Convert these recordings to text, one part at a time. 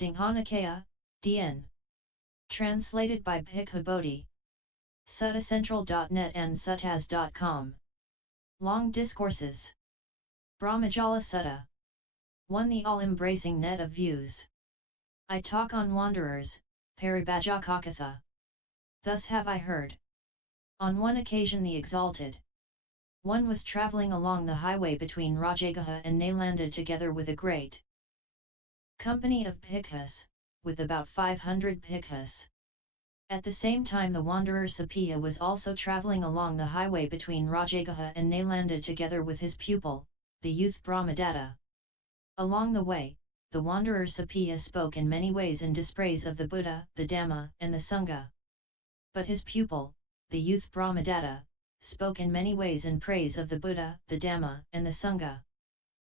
Digha Nikaya, DN. Translated by Bhikkhu Bodhi. Suttacentral.net and suttas.com. Long Discourses. Brahmajala Sutta. 1. The all-embracing net of views. I talk on wanderers, Paribhajakathā. Thus have I heard. On one occasion the exalted one was travelling along the highway between Rajagaha and Nalanda together with a great company of bhikkhus, with about 500 bhikkhus. At the same time the wanderer Sapiya was also travelling along the highway between Rajagaha and Nalanda together with his pupil, the youth Brahmadatta. Along the way, the wanderer Sapiya spoke in many ways in dispraise of the Buddha, the Dhamma, and the Sangha. But his pupil, the youth Brahmadatta, spoke in many ways in praise of the Buddha, the Dhamma, and the Sangha.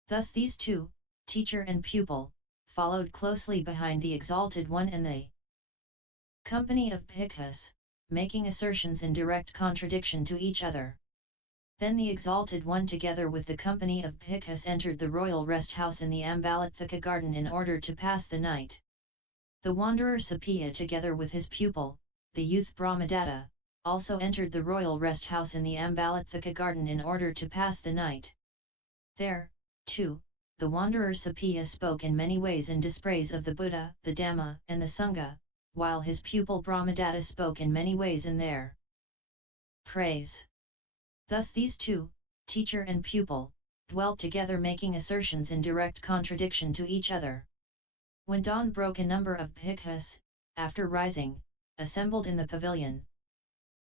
Thus these two, teacher and pupil, followed closely behind the exalted one and the company of bhikkhus, making assertions in direct contradiction to each other. Then the exalted one together with the company of bhikkhus entered the royal rest house in the Ambalathaka garden in order to pass the night. The wanderer Sapiya together with his pupil, the youth Brahmadatta, also entered the royal rest house in the Ambalathaka garden in order to pass the night. There, too, the wanderer Sapiya spoke in many ways in dispraise of the Buddha, the Dhamma, and the Sangha, while his pupil Brahmadatta spoke in many ways in their praise. Thus these two, teacher and pupil, dwelt together making assertions in direct contradiction to each other. When dawn broke a number of bhikkhus, after rising, assembled in the pavilion.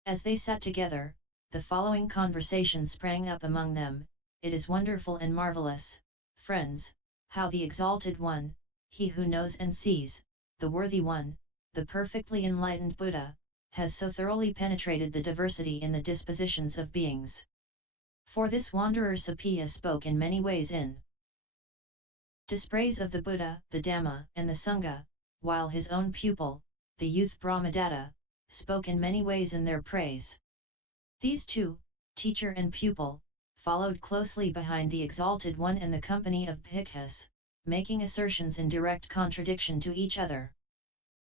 As they sat together, the following conversation sprang up among them: It is wonderful and marvelous, friends, how the exalted one, he who knows and sees, the worthy one, the perfectly enlightened Buddha, has so thoroughly penetrated the diversity in the dispositions of beings. For this wanderer Sapiya spoke in many ways in dispraise of the Buddha, the Dhamma, and the Sangha, while his own pupil, the youth Brahmadatta, spoke in many ways in their praise. These two, teacher and pupil, followed closely behind the exalted one and the company of bhikkhus, making assertions in direct contradiction to each other.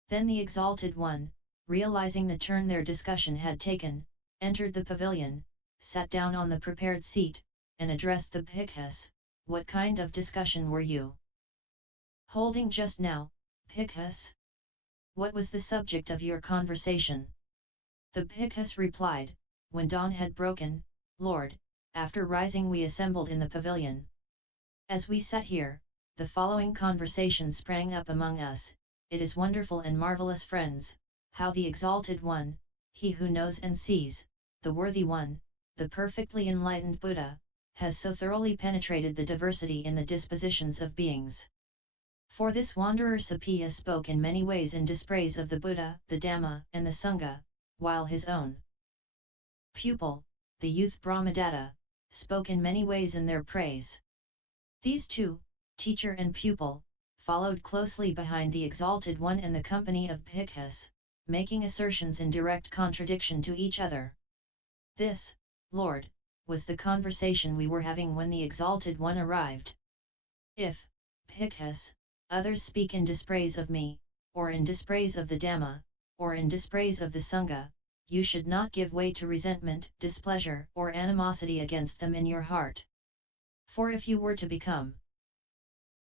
Then the exalted one, realizing the turn their discussion had taken, entered the pavilion, sat down on the prepared seat, and addressed the bhikkhus: What kind of discussion were you holding just now, bhikkhus? What was the subject of your conversation? The bhikkhus replied, When dawn had broken, Lord, after rising we assembled in the pavilion. As we sat here, the following conversation sprang up among us: It is wonderful and marvelous, friends, how the exalted one, he who knows and sees, the worthy one, the perfectly enlightened Buddha, has so thoroughly penetrated the diversity in the dispositions of beings. For this wanderer Sapiya spoke in many ways in dispraise of the Buddha, the Dhamma, and the Sangha, while his own pupil, the youth Brahmadatta, spoke in many ways in their praise. These two, teacher and pupil, followed closely behind the exalted one and the company of bhikkhus, making assertions in direct contradiction to each other. This, Lord, was the conversation we were having when the exalted one arrived. If, bhikkhus, others speak in dispraise of me, or in dispraise of the Dhamma, or in dispraise of the Sangha, you should not give way to resentment, displeasure, or animosity against them in your heart. For if you were to become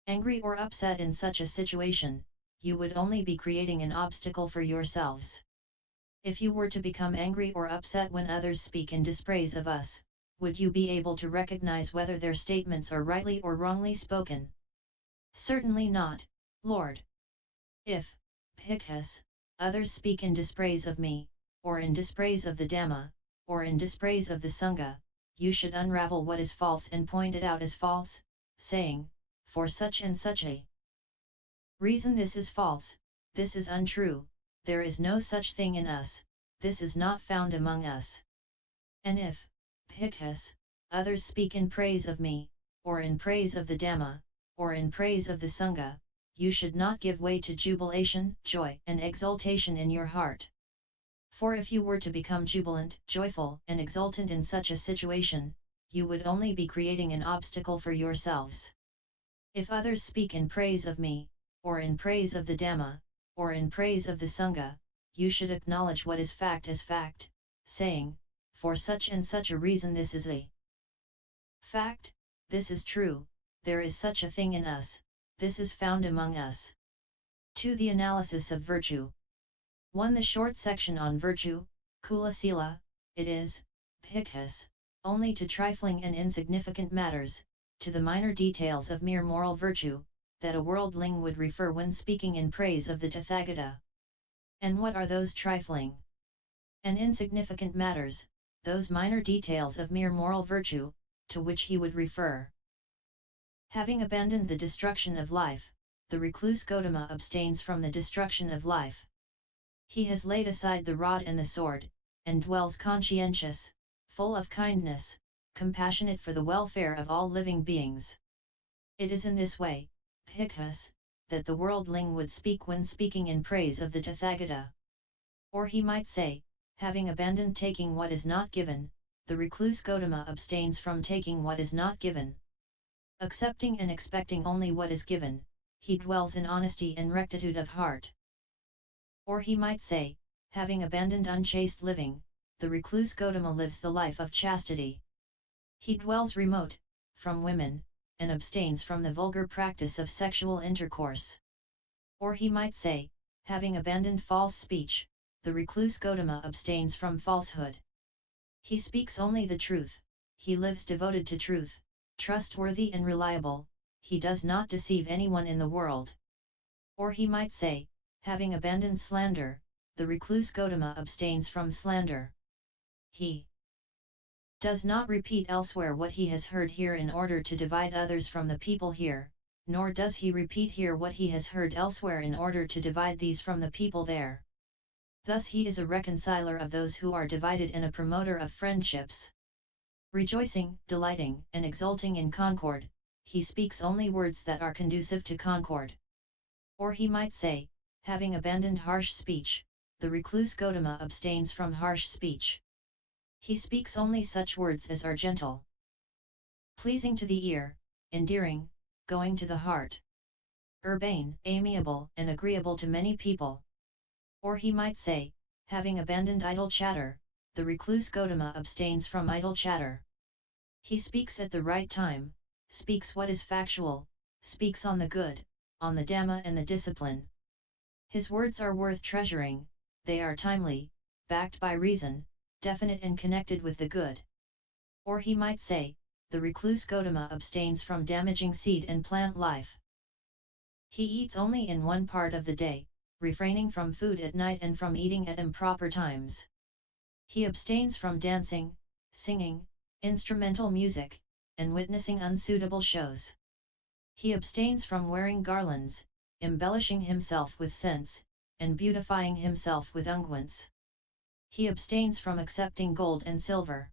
angry or upset in such a situation, you would only be creating an obstacle for yourselves. If you were to become angry or upset when others speak in dispraise of us, would you be able to recognize whether their statements are rightly or wrongly spoken? Certainly not, Lord. If, bhikkhus, others speak in dispraise of me, or in dispraise of the Dhamma, or in dispraise of the Sangha, you should unravel what is false and point it out as false, saying, For such and such a reason this is false, this is untrue, there is no such thing in us, this is not found among us. And if, bhikkhus, others speak in praise of me, or in praise of the Dhamma, or in praise of the Sangha, you should not give way to jubilation, joy, and exultation in your heart. For if you were to become jubilant, joyful, and exultant in such a situation, you would only be creating an obstacle for yourselves. If others speak in praise of me, or in praise of the Dhamma, or in praise of the Sangha, you should acknowledge what is fact as fact, saying, for such and such a reason this is a fact, this is true, there is such a thing in us, this is found among us. 2. The analysis of virtue. 1. The short section on virtue, Kula Sila, it is, bhikkhus, only to trifling and insignificant matters, to the minor details of mere moral virtue, that a worldling would refer when speaking in praise of the Tathagata. And what are those trifling and insignificant matters, those minor details of mere moral virtue, to which he would refer? Having abandoned the destruction of life, the recluse Gotama abstains from the destruction of life. He has laid aside the rod and the sword, and dwells conscientious, full of kindness, compassionate for the welfare of all living beings. It is in this way, bhikkhus, that the worldling would speak when speaking in praise of the Tathagata. Or he might say, having abandoned taking what is not given, the recluse Gotama abstains from taking what is not given. Accepting and expecting only what is given, he dwells in honesty and rectitude of heart. Or he might say, having abandoned unchaste living, the recluse Gotama lives the life of chastity. He dwells remote from women, and abstains from the vulgar practice of sexual intercourse. Or he might say, having abandoned false speech, the recluse Gotama abstains from falsehood. He speaks only the truth, he lives devoted to truth, trustworthy and reliable, he does not deceive anyone in the world. Or he might say, having abandoned slander, the recluse Gotama abstains from slander. He does not repeat elsewhere what he has heard here in order to divide others from the people here, nor does he repeat here what he has heard elsewhere in order to divide these from the people there. Thus he is a reconciler of those who are divided and a promoter of friendships. Rejoicing, delighting, and exulting in concord, he speaks only words that are conducive to concord. Or he might say, having abandoned harsh speech, the recluse Gotama abstains from harsh speech. He speaks only such words as are gentle, pleasing to the ear, endearing, going to the heart, urbane, amiable, and agreeable to many people. Or he might say, having abandoned idle chatter, the recluse Gotama abstains from idle chatter. He speaks at the right time, speaks what is factual, speaks on the good, on the Dhamma and the discipline. His words are worth treasuring, they are timely, backed by reason, definite and connected with the good. Or he might say, the recluse Gotama abstains from damaging seed and plant life. He eats only in one part of the day, refraining from food at night and from eating at improper times. He abstains from dancing, singing, instrumental music, and witnessing unsuitable shows. He abstains from wearing garlands, embellishing himself with scents, and beautifying himself with unguents. He abstains from accepting gold and silver.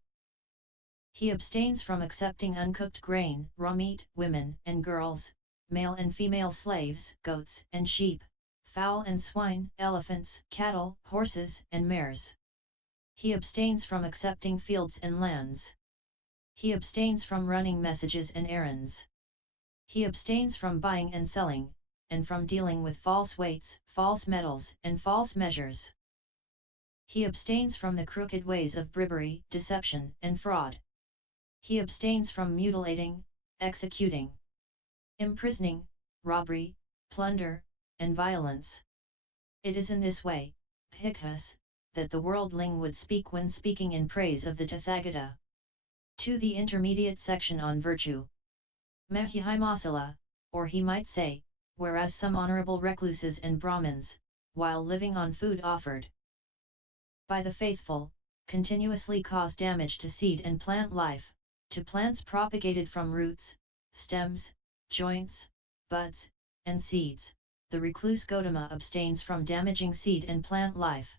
He abstains from accepting uncooked grain, raw meat, women and girls, male and female slaves, goats and sheep, fowl and swine, elephants, cattle, horses and mares. He abstains from accepting fields and lands. He abstains from running messages and errands. He abstains from buying and selling, and from dealing with false weights, false metals, and false measures. He abstains from the crooked ways of bribery, deception, and fraud. He abstains from mutilating, executing, imprisoning, robbery, plunder, and violence. It is in this way, bhikkhus, that the worldling would speak when speaking in praise of the Tathagata. 2. The intermediate section on virtue. Mahasila, or he might say, whereas some honorable recluses and Brahmins, while living on food offered by the faithful, continuously cause damage to seed and plant life, to plants propagated from roots, stems, joints, buds, and seeds, the recluse Gotama abstains from damaging seed and plant life.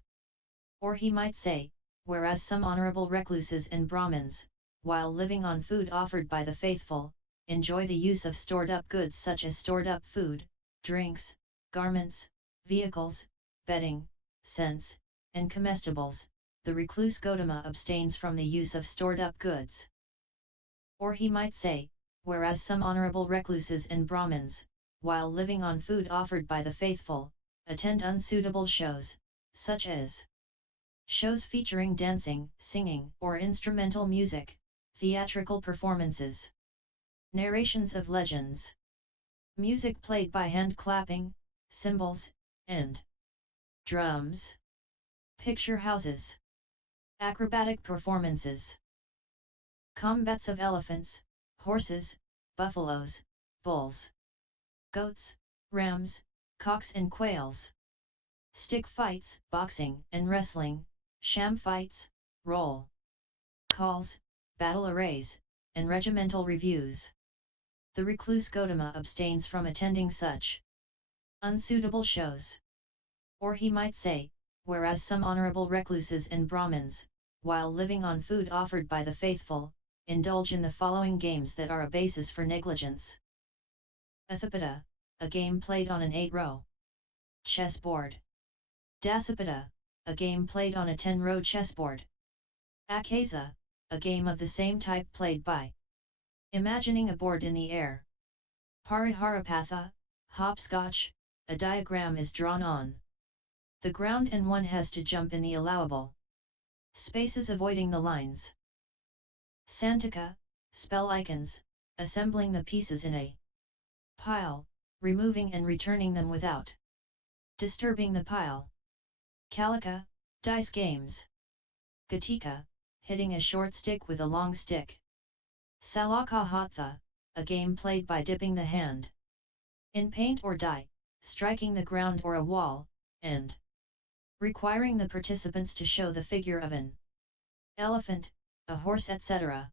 Or he might say, whereas some honorable recluses and Brahmins, while living on food offered by the faithful, enjoy the use of stored-up goods such as stored-up food, drinks, garments, vehicles, bedding, scents, and comestibles, the recluse Gotama abstains from the use of stored-up goods. Or he might say, whereas some honorable recluses and Brahmins, while living on food offered by the faithful, attend unsuitable shows, such as shows featuring dancing, singing, or instrumental music, theatrical performances, narrations of legends, music played by hand clapping, cymbals, and drums, picture houses, acrobatic performances, combats of elephants, horses, buffaloes, bulls, goats, rams, cocks and quails, stick fights, boxing and wrestling, sham fights, roll calls, battle arrays, and regimental reviews. The recluse Gautama abstains from attending such unsuitable shows. Or he might say, whereas some honorable recluses and Brahmins, while living on food offered by the faithful, indulge in the following games that are a basis for negligence. Athapada, a game played on an 8-row chessboard. Dasapada, a game played on a 10-row chessboard. Akasa, a game of the same type played by imagining a board in the air. Pariharapatha, hopscotch, a diagram is drawn on the ground and one has to jump in the allowable spaces avoiding the lines. Santaka, spell icons, assembling the pieces in a pile, removing and returning them without disturbing the pile. Kalika, dice games. Gatika, hitting a short stick with a long stick. Salakahatha, a game played by dipping the hand in paint or dye, striking the ground or a wall, and requiring the participants to show the figure of an elephant, a horse etc.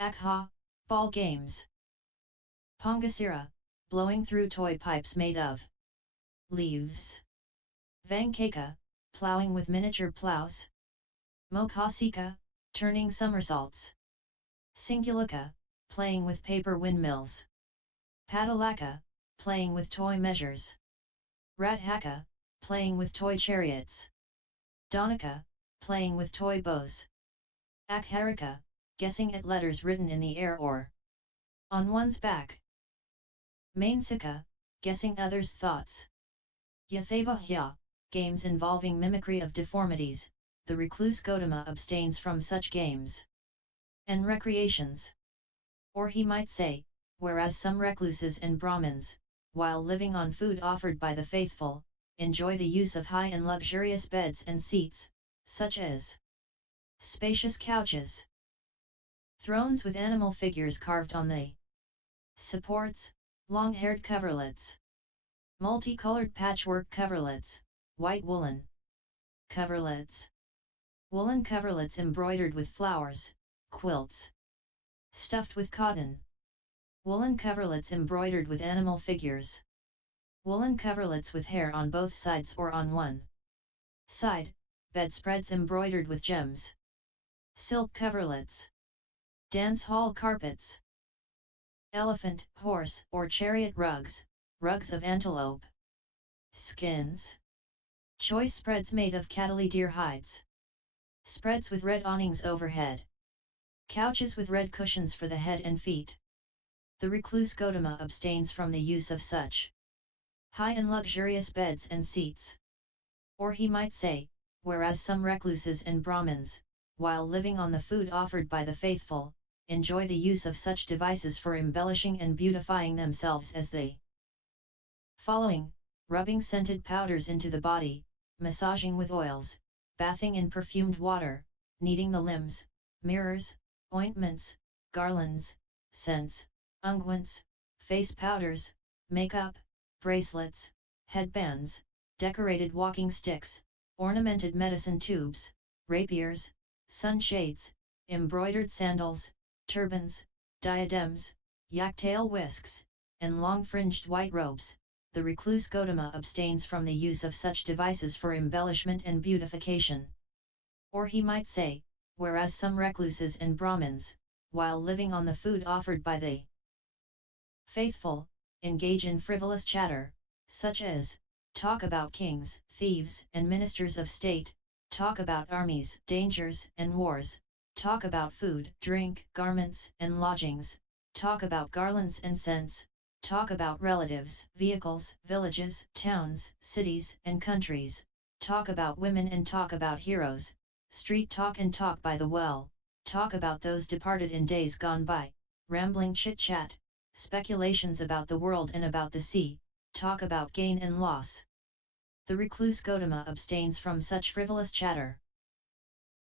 Akha, ball games. Pangasira, blowing through toy pipes made of leaves. Vankaka, ploughing with miniature ploughs. Mokhasika, turning somersaults. Singulaka, playing with paper windmills. Padalaka, playing with toy measures. Rathaka, playing with toy chariots. Dhanaka, playing with toy bows. Akharika, guessing at letters written in the air or on one's back. Mainsika, guessing others' thoughts. Yathevahya, games involving mimicry of deformities, the recluse Gautama abstains from such games and recreations. Or he might say, whereas some recluses and Brahmins, while living on food offered by the faithful, enjoy the use of high and luxurious beds and seats, such as spacious couches, thrones with animal figures carved on the supports, long-haired coverlets, multicolored patchwork coverlets, white woolen coverlets, woolen coverlets embroidered with flowers, quilts, stuffed with cotton, woolen coverlets embroidered with animal figures, woolen coverlets with hair on both sides or on one side, bedspreads embroidered with gems, silk coverlets, dance hall carpets, elephant, horse, or chariot rugs, rugs of antelope skins, choice spreads made of cattle deer hides, spreads with red awnings overhead, couches with red cushions for the head and feet. The recluse Gautama abstains from the use of such high and luxurious beds and seats. Or he might say, whereas some recluses and Brahmins, while living on the food offered by the faithful, enjoy the use of such devices for embellishing and beautifying themselves as they following, rubbing scented powders into the body, massaging with oils, bathing in perfumed water, kneading the limbs, mirrors, ointments, garlands, scents, unguents, face powders, makeup, bracelets, headbands, decorated walking sticks, ornamented medicine tubes, rapiers, sunshades, embroidered sandals, turbans, diadems, yak-tail whisks, and long-fringed white robes. The recluse Gautama abstains from the use of such devices for embellishment and beautification. Or he might say, whereas some recluses and Brahmins, while living on the food offered by the faithful, engage in frivolous chatter, such as talk about kings, thieves, and ministers of state, talk about armies, dangers, and wars, talk about food, drink, garments, and lodgings, talk about garlands and scents, talk about relatives, vehicles, villages, towns, cities, and countries, talk about women and talk about heroes, street talk and talk by the well, talk about those departed in days gone by, rambling chit-chat, speculations about the world and about the sea, talk about gain and loss. The recluse Gotama abstains from such frivolous chatter.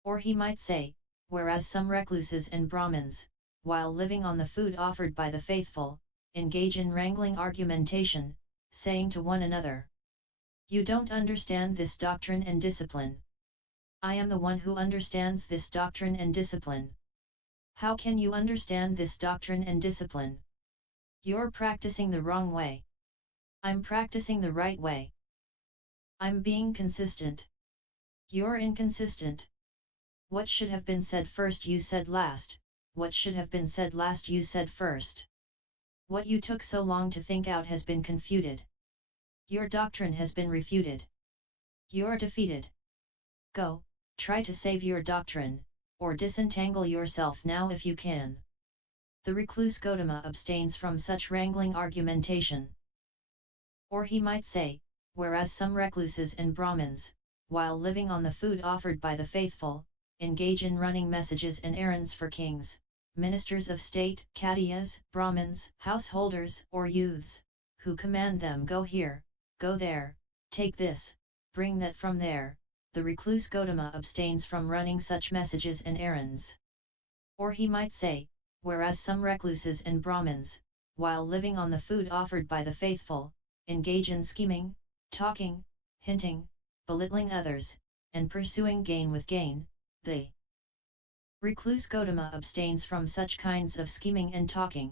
Or he might say, whereas some recluses and Brahmins, while living on the food offered by the faithful, engage in wrangling argumentation, saying to one another, "You don't understand this doctrine and discipline. I am the one who understands this doctrine and discipline. How can you understand this doctrine and discipline? You're practicing the wrong way. I'm practicing the right way. I'm being consistent. You're inconsistent. What should have been said first you said last, what should have been said last you said first. What you took so long to think out has been confuted. Your doctrine has been refuted. You're defeated. Go, try to save your doctrine, or disentangle yourself now if you can." The recluse Gotama abstains from such wrangling argumentation. Or he might say, whereas some recluses and Brahmins, while living on the food offered by the faithful, engage in running messages and errands for kings, ministers of state, Khattiyas, Brahmins, householders, or youths, who command them go here, go there, take this, bring that from there, the recluse Gotama abstains from running such messages and errands. Or he might say, whereas some recluses and Brahmins, while living on the food offered by the faithful, engage in scheming, talking, hinting, belittling others, and pursuing gain with gain, the recluse Gotama abstains from such kinds of scheming and talking.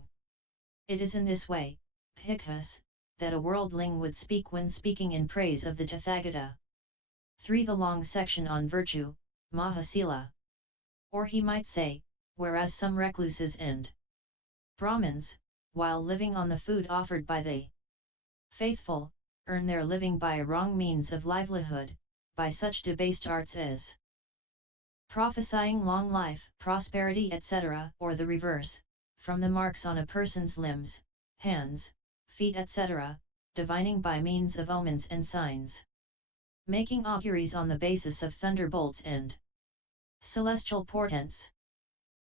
It is in this way, bhikkhus, that a worldling would speak when speaking in praise of the Tathagata. 3. The long section on virtue, Mahasila. Or he might say, whereas some recluses and Brahmins, while living on the food offered by the faithful, earn their living by wrong means of livelihood, by such debased arts as prophesying long life, prosperity, etc., or the reverse, from the marks on a person's limbs, hands, feet, etc., divining by means of omens and signs, making auguries on the basis of thunderbolts and celestial portents,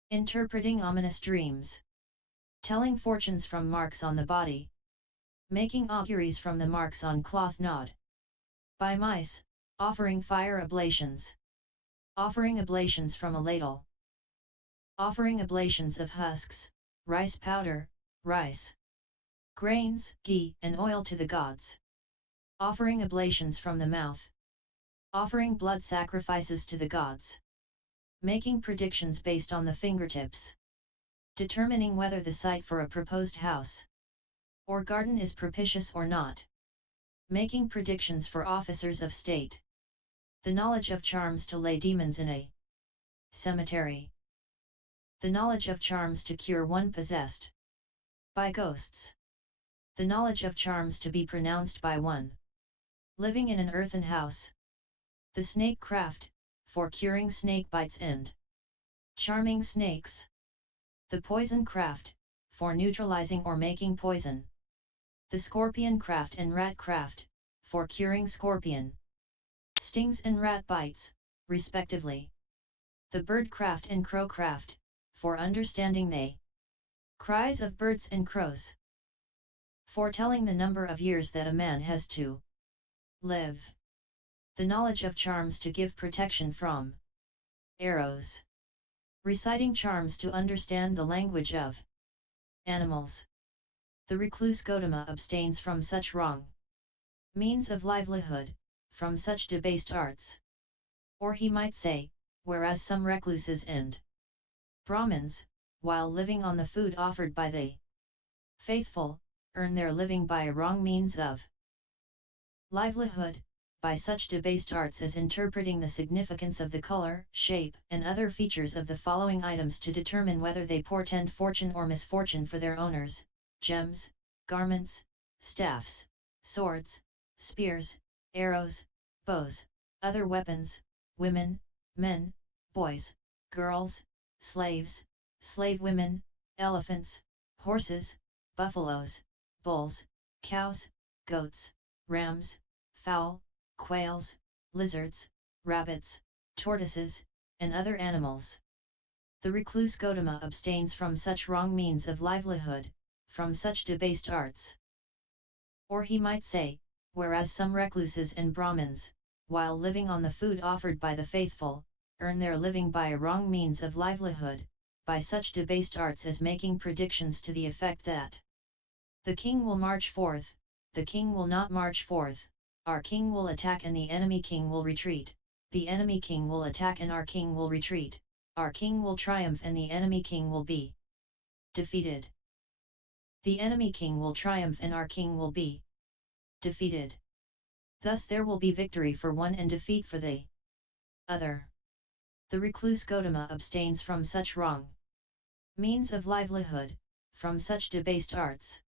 interpreting ominous dreams, telling fortunes from marks on the body, making auguries from the marks on cloth gnawed by mice, offering fire oblations, offering oblations from a ladle, offering oblations of husks, rice powder, rice, grains, ghee, and oil to the gods, offering oblations from the mouth, offering blood sacrifices to the gods, making predictions based on the fingertips, determining whether the site for a proposed house or garden is propitious or not, making predictions for officers of state, the knowledge of charms to lay demons in a cemetery, the knowledge of charms to cure one possessed by ghosts, the knowledge of charms to be pronounced by one living in an earthen house, the snake craft, for curing snake bites and charming snakes, the poison craft, for neutralizing or making poison, the scorpion craft and rat craft, for curing scorpion stings and rat bites, respectively, the bird craft and crow craft, for understanding the cries of birds and crows, for telling the number of years that a man has to live, the knowledge of charms to give protection from arrows, reciting charms to understand the language of animals. The recluse Gotama abstains from such wrong means of livelihood, from such debased arts. Or he might say, whereas some recluses and Brahmins, while living on the food offered by the faithful, earn their living by wrong means of livelihood, by such debased arts as interpreting the significance of the color, shape, and other features of the following items to determine whether they portend fortune or misfortune for their owners: gems, garments, staffs, swords, spears, arrows, bows, other weapons, women, men, boys, girls, slaves, slave women, elephants, horses, buffaloes, bulls, cows, goats, rams, fowl, quails, lizards, rabbits, tortoises, and other animals. The recluse Gotama abstains from such wrong means of livelihood, from such debased arts. Or he might say, whereas some recluses and Brahmins, while living on the food offered by the faithful, earn their living by a wrong means of livelihood, by such debased arts as making predictions to the effect that the king will march forth, the king will not march forth, our king will attack and the enemy king will retreat, the enemy king will attack and our king will retreat, our king will triumph and the enemy king will be defeated. The enemy king will triumph and our king will be defeated. Thus there will be victory for one and defeat for the other. The recluse Gotama abstains from such wrong means of livelihood, from such debased arts.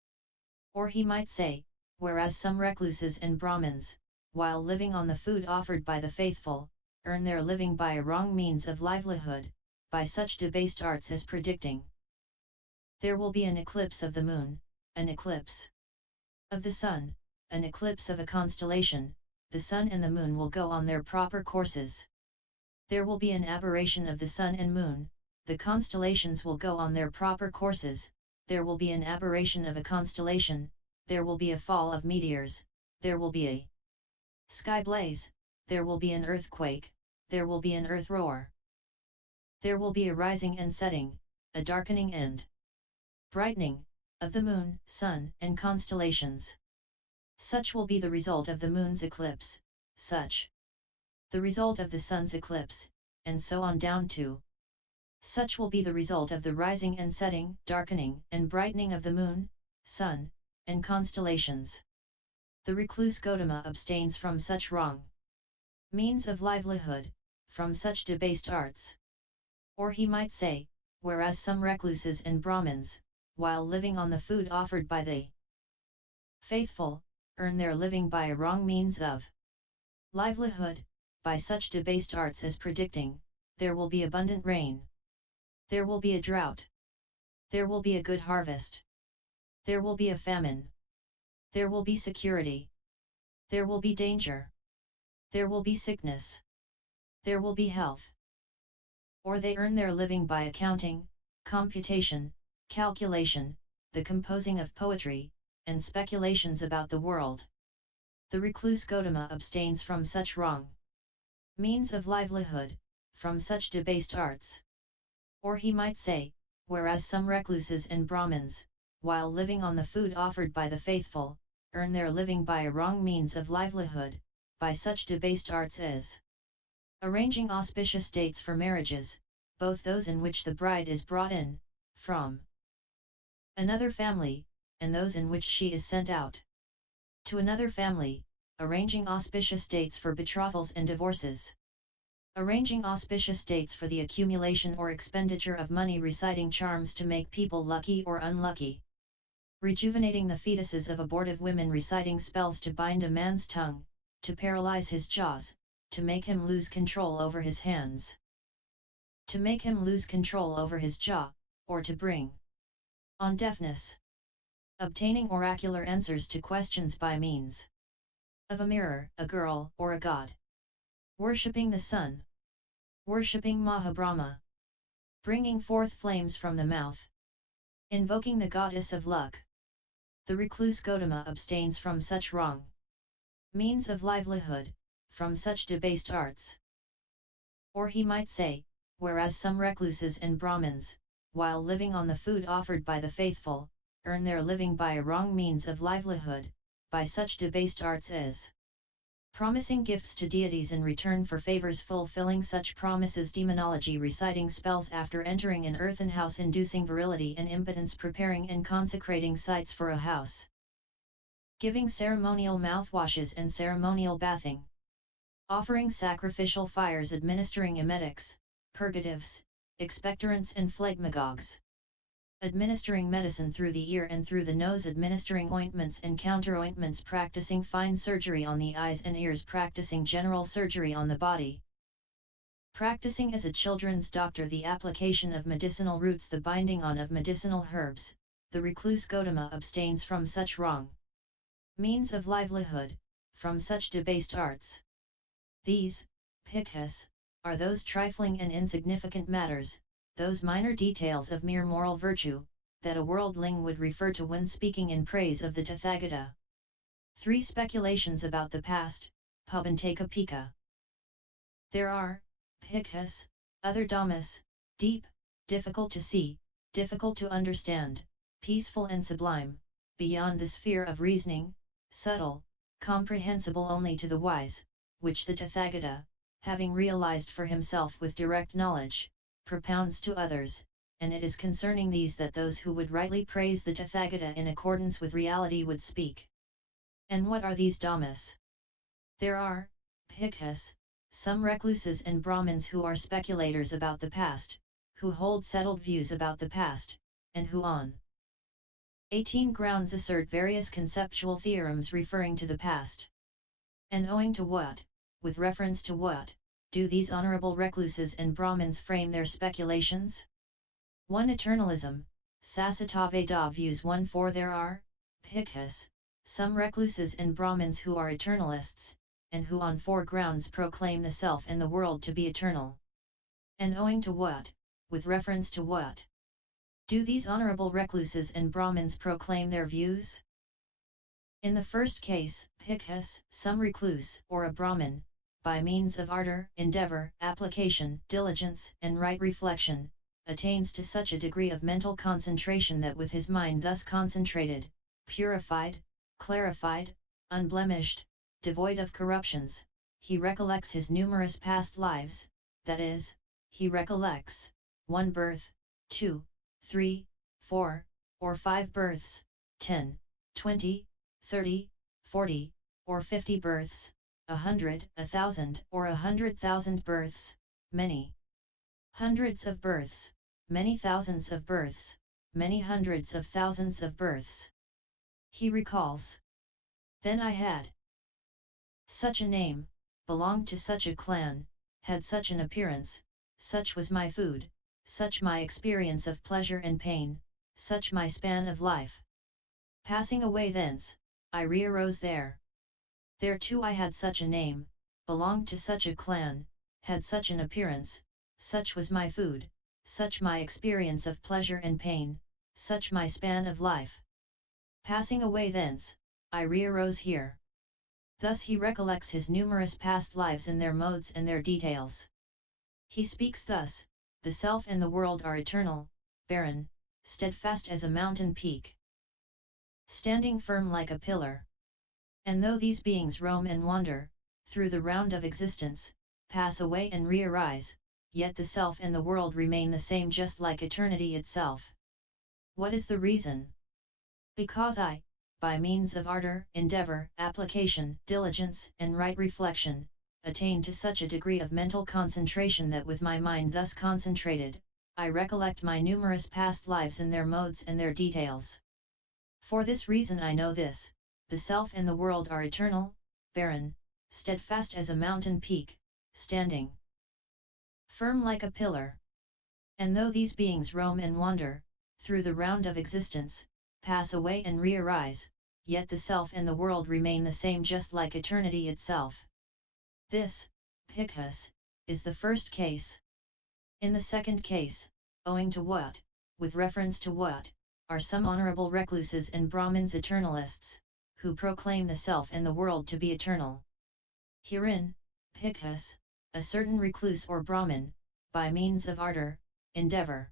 Or he might say, whereas some recluses and Brahmins, while living on the food offered by the faithful, earn their living by a wrong means of livelihood, by such debased arts as predicting there will be an eclipse of the moon, an eclipse of the sun, an eclipse of a constellation, the sun and the moon will go on their proper courses. There will be an aberration of the sun and moon, the constellations will go on their proper courses, there will be an aberration of a constellation, there will be a fall of meteors, there will be a sky blaze, there will be an earthquake, there will be an earth roar. There will be a rising and setting, a darkening and brightening, of the moon, sun, and constellations. Such will be the result of the moon's eclipse, such the result of the sun's eclipse, and so on down to such will be the result of the rising and setting, darkening and brightening of the moon, sun, and constellations. The recluse Gotama abstains from such wrong means of livelihood, from such debased arts. Or he might say, whereas some recluses and Brahmins, while living on the food offered by the faithful, earn their living by a wrong means of livelihood, by such debased arts as predicting, there will be abundant rain. There will be a drought. There will be a good harvest. There will be a famine. There will be security. There will be danger. There will be sickness. There will be health. Or they earn their living by accounting, computation, calculation, the composing of poetry, and speculations about the world. The recluse Gotama abstains from such wrong means of livelihood, from such debased arts. Or he might say, whereas some recluses and Brahmins, while living on the food offered by the faithful, earn their living by a wrong means of livelihood, by such debased arts as arranging auspicious dates for marriages, both those in which the bride is brought in, from another family, and those in which she is sent out to another family, arranging auspicious dates for betrothals and divorces. Arranging auspicious dates for the accumulation or expenditure of money, reciting charms to make people lucky or unlucky. Rejuvenating the fetuses of abortive women, reciting spells to bind a man's tongue, to paralyze his jaws, to make him lose control over his hands, to make him lose control over his jaw, or to bring on deafness. Obtaining oracular answers to questions by means of a mirror, a girl, or a god. Worshipping the sun. Worshipping Mahabrahma. Bringing forth flames from the mouth. Invoking the goddess of luck. The recluse Gotama abstains from such wrong means of livelihood, from such debased arts. Or he might say, whereas some recluses and Brahmins, while living on the food offered by the faithful, earn their living by a wrong means of livelihood, by such debased arts as promising gifts to deities in return for favors, fulfilling such promises, demonology, reciting spells after entering an earthen house, inducing virility and impotence, preparing and consecrating sites for a house, giving ceremonial mouthwashes and ceremonial bathing, offering sacrificial fires, administering emetics, purgatives, expectorants and phlegmagogues, administering medicine through the ear and through the nose, administering ointments and counter-ointments, practicing fine surgery on the eyes and ears, practicing general surgery on the body, practicing as a children's doctor the application of medicinal roots, the binding on of medicinal herbs, the recluse Gotama abstains from such wrong means of livelihood, from such debased arts. These, bhikkhus, are those trifling and insignificant matters, those minor details of mere moral virtue, that a worldling would refer to when speaking in praise of the Tathagata. 3 Speculations about the past, Pubantaka Pika. There are, bhikkhus, other dhammas, deep, difficult to see, difficult to understand, peaceful and sublime, beyond the sphere of reasoning, subtle, comprehensible only to the wise, which the Tathagata, having realized for himself with direct knowledge, propounds to others, and it is concerning these that those who would rightly praise the Tathagata in accordance with reality would speak. And what are these dhammas? There are, bhikkhus, some recluses and Brahmins who are speculators about the past, who hold settled views about the past, and who on 18 grounds assert various conceptual theorems referring to the past. And owing to what, with reference to what, do these honorable recluses and Brahmins frame their speculations? 1. Eternalism, Sasataveda views 1-4. There are, bhikkhus, some recluses and Brahmins who are eternalists, and who on 4 grounds proclaim the self and the world to be eternal. And owing to what, with reference to what, do these honorable recluses and Brahmins proclaim their views? In the first case, bhikkhus, some recluse or a Brahmin, by means of ardor, endeavor, application, diligence, and right reflection, attains to such a degree of mental concentration that with his mind thus concentrated, purified, clarified, unblemished, devoid of corruptions, he recollects his numerous past lives, that is, he recollects 1 birth, 2, 3, 4, or 5 births, 10, 20, 30, 40, or 50 births, 100, 1,000, or 100,000 births, many hundreds of births, many thousands of births, many hundreds of thousands of births. He recalls. Then I had such a name, belonged to such a clan, had such an appearance, such was my food, such my experience of pleasure and pain, such my span of life. Passing away thence, I re-arose there. There too I had such a name, belonged to such a clan, had such an appearance, such was my food, such my experience of pleasure and pain, such my span of life. Passing away thence, I re-arose here. Thus he recollects his numerous past lives in their modes and their details. He speaks thus, the self and the world are eternal, barren, steadfast as a mountain peak, standing firm like a pillar. And though these beings roam and wander, through the round of existence, pass away and re-arise, yet the self and the world remain the same just like eternity itself. What is the reason? Because I, by means of ardor, endeavor, application, diligence, and right reflection, attain to such a degree of mental concentration that with my mind thus concentrated, I recollect my numerous past lives in their modes and their details. For this reason I know this, the self and the world are eternal, barren, steadfast as a mountain peak, standing firm like a pillar. And though these beings roam and wander, through the round of existence, pass away and re-arise, yet the self and the world remain the same just like eternity itself. This, bhikkhus, is the first case. In the second case, owing to what, with reference to what, are some honorable recluses and Brahmins eternalists, who proclaim the self and the world to be eternal. Herein, bhikkhus, a certain recluse or Brahmin, by means of ardor, endeavor,